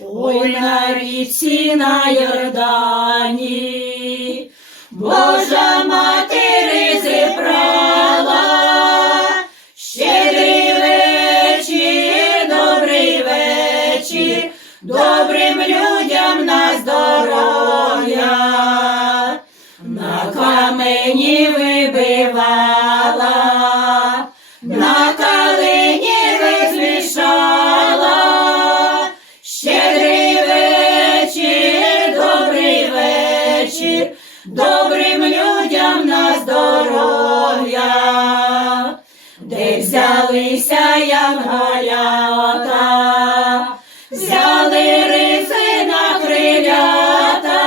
Ой на річці на Йордані, Божа матери зібрала, щедрий вечір, добрий вечір, добрим людям на здоров'я, на камені вибивала, добрим людям на здоров'я, де взялися янголята, взяли ризи на крилята.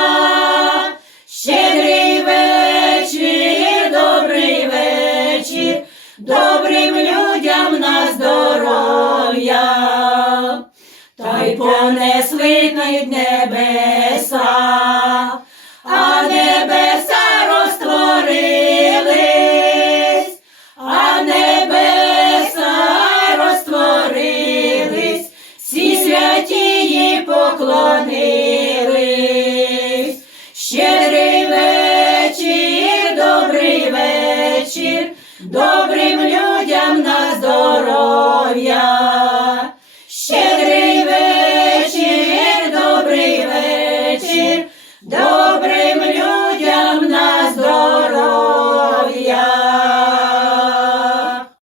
Щедрий вечір, добрий вечір, добрим людям на здоров'я. Та й понесли на небеса, Oklahoma.